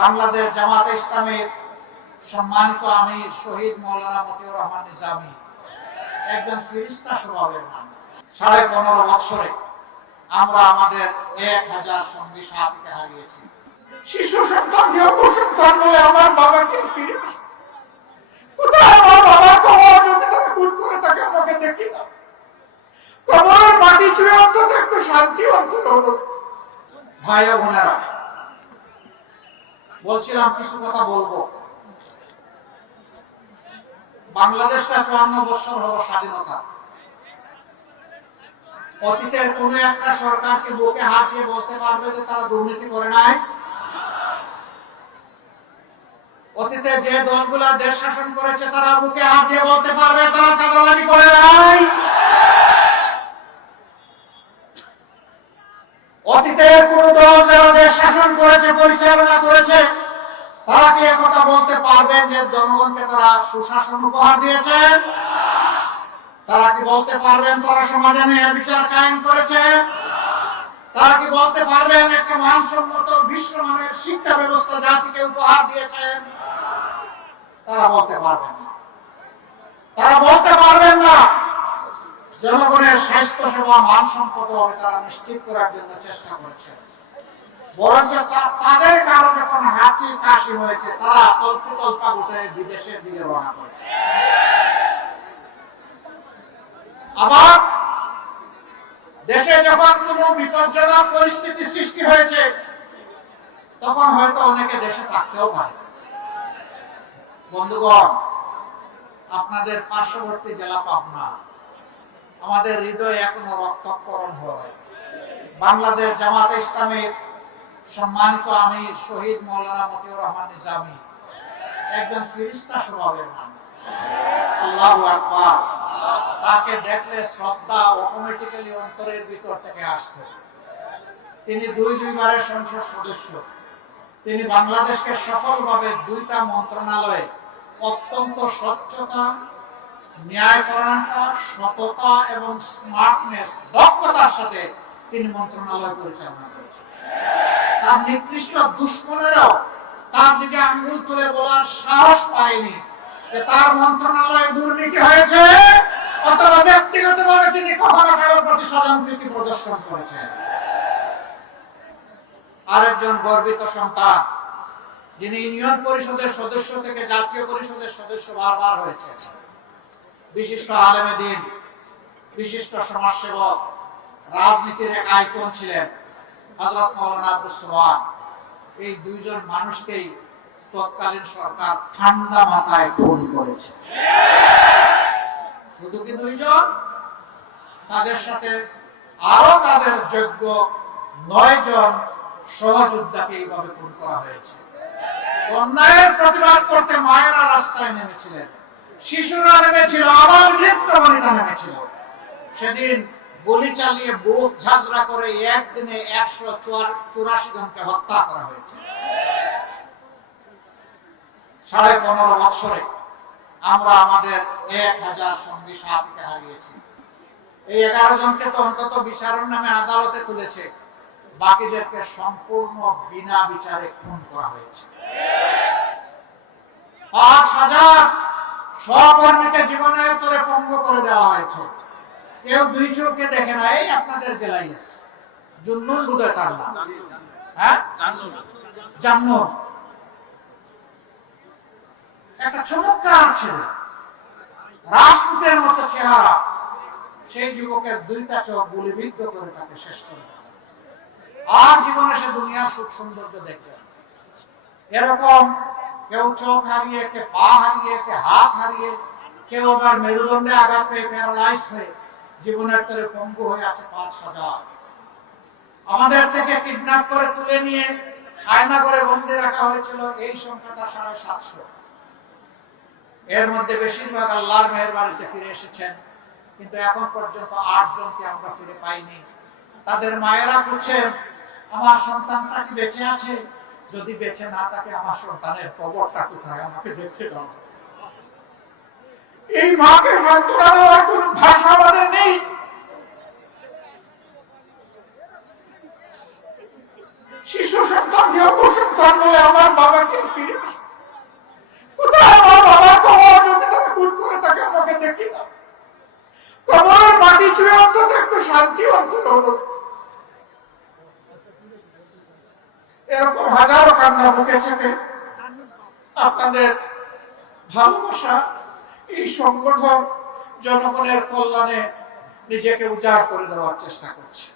বাংলাদেশ জামাতে ইসলামের সম্মানিত আমির শহীদ মাওলানা মতিউর রহমান নিজামী একজন ফেরেশতা স্বভাবের মানুষ। 15.5 বছরে আমরা আমাদের 1000 সঙ্গী সাথীকে হারিয়েছি। শিশু সন্তান সন্তান বলে আমার বাবাকে ফিরে আসে। কোথায় আমার বাবা? কবর যদি তাকে ভুল করে তাকে আমাকে দেখি না। কবরের মাটি ছুঁয়ে অন্তত একটু শান্তি অন্তত হলো। ভাই ও বোনেরা, বলছিলাম কিছু কথা বলবো। বাংলাদেশটা 54 বছর হলো স্বাধীনতা। অতীতের কোন একটা সরকারকে বুকে হাত দিয়ে বলতে পারবে যে তারা দুর্নীতি করে নাই? অতীতে যে দলগুলা দেশ শাসন করেছে তারা বুকে হাত দিয়ে বলতে পারবে তারা চাঁদাবাজি করে নাই? অতীতের কোন দল যারা দেশ শাসন করেছে পরিচালনা করেছে তারা কি একথা বলতে পারবেন যে জনগণকে তারা সুশাসন উপহার দিয়েছে? তারা কি বলতে পারবেন তারা সমাজে ন্যায় বিচার কায়েম করেছে? তারা কি বলতে পারবেন একটা মানসম্মত বিশ্বমানের শিক্ষা ব্যবস্থা জাতিকে উপহার দিয়েছেন? তারা বলতে পারবেন না। তারা বলতে পারবেন না। জনগণের স্বাস্থ্য সেবা মানসম্মত তারা নিশ্চিত করার জন্য চেষ্টা করছে। বরঞ্চ তাদের কারণে যখন হাঁচি কাশি হয়েছে তারা তল্পা উঠে বিদেশের দিকে রওনা করেছে। আবার দেশে যখন কোন বিপজ্জনক পরিস্থিতি সৃষ্টি হয়েছে তখন হয়তো অনেকে দেশে থাকতেও পারে। বন্ধুগণ, আপনাদের পার্শ্ববর্তী জেলা পাবনা, আমাদের হৃদয়ে এখনো রক্তক্ষরণ হয়। বাংলাদেশ জামাতে ইসলামের সম্মানিত আমির শহীদ মাওলানা মতিউর রহমান নিজামী একজন ফেরেশতা স্বভাবের মানুষ। আল্লাহু আকবার। তাকে দেখলে শ্রদ্ধা অটোমেটিক্যালি অন্তরের ভিতর থেকে আসতো। তিনি দুইবারের সংসদ সদস্য। তিনি বাংলাদেশকে সফলভাবে 2টা মন্ত্রণালয়ে অত্যন্ত স্বচ্ছতা, ন্যায়পরায়ণতা, সততা এবং স্মার্টনেস, দক্ষতার সাথে তিনি মন্ত্রণালয় পরিচালনা করেছেন। তার নিকৃষ্ট দুশ্মনেরাও তার দিকে আঙ্গুল তুলে বলার সাহস পায়নি যে তার মন্ত্রণালয়ে দুর্নীতি হয়েছে অথবা ব্যক্তিগতভাবে তিনি কখনো কারোর প্রতি স্বজনপ্রীতি প্রদর্শন করেছেন। আরেকজন গর্বিত সন্তান, যিনি ইউনিয়ন পরিষদের সদস্য থেকে জাতীয় পরিষদের সদস্য বারবার হয়েছেন, বিশিষ্ট আলেমে দ্বীন, বিশিষ্ট সমাজসেবক, রাজনীতির এক আইকন ছিলেন হযরত মাওলানা আব্দুস সোবহান। এই 2 জন মানুষকেই তৎকালীন সরকার ঠান্ডা মাথায় খুন করেছে। শুধু কি 2 জন? তাদের সাথে আরো তাদের যোগ্য 9 জন সহযোদ্ধাকে এইভাবে খুন করা হয়েছে। অন্যায়ের প্রতিবাদ করতে মায়েরা রাস্তায় নেমেছিলেন, শিশুরা নেমেছিল, আবার বৃদ্ধ বনিতা নেমেছিল। সেদিন গুলি চালিয়ে বুক ঝাঁঝরা করে একদিনে 184 জনকে হত্যা করা হয়েছে। 15.5 বছরে আমরা আমাদের 1000 সঙ্গী সাথীকে হারিয়েছি। এই 11 জনকে তো অন্তত বিচারের নামে আদালতে তুলেছে, বাকিদেরকে সম্পূর্ণ বিনা বিচারে খুন করা হয়েছে। 5000 সহকর্মীকে জীবনের তরে পঙ্গু করে দেওয়া হয়েছে। কেউ 2 চোখে দেখে না। এই আপনাদের জেলায় আছে জুন্নুন বুদয় তার নাম, হ্যাঁ জান্নুন, একটা চমৎকার ছিল, রাজপুতের মতো চেহারা। সেই যুবকের 2টা চোখ গুলিবিদ্ধ করে তাকে শেষ করে আর জীবনে সে দুনিয়ার সুখ সৌন্দর্য দেখে। এরকম কেউ চোখ হারিয়ে, কে পা হারিয়ে, কে হাত হারিয়ে, কেউ আবার মেরুদণ্ডে আঘাত পেয়ে প্যারালাইজ হয়ে জীবনের তরে পঙ্গু হয়ে আছে 5000। আমাদের থেকে কিডন্যাপ করে তুলে নিয়ে আয়না করে বন্দি রাখা হয়েছিল, এই সংখ্যাটা 750। এর মধ্যে বেশিরভাগ আল্লাহর মেহেরবানিতে ফিরে এসেছেন, কিন্তু এখন পর্যন্ত 8 জনকে আমরা ফিরে পাইনি। তাদের মায়েরা বলছেন, আমার সন্তানটা কি বেঁচে আছে? যদি বেঁচে না থাকে আমার সন্তানের কবরটা কোথায়, আমাকে দেখতে দাও। এই মাকে সান্ত্বনা দেওয়ার কোন ভাষা আমাদের নেই। শিশু সন্তান সন্তান বলে আমার বাবা আমাকে ফিরে আসো। কোথায় আমার বাবার কবর? যদি তাকে খুন করে তাকে আমাকে দেখি না, কবরের মাটি ছুঁয়ে অন্তত একটু শান্তি অন্তত হলো। এরকম হাজারো কান্না বুকে চেপে আপনাদের ভালোবাসা এই সংগঠন জনগণের কল্যাণে নিজেকে উজাড় করে দেওয়ার চেষ্টা করছে।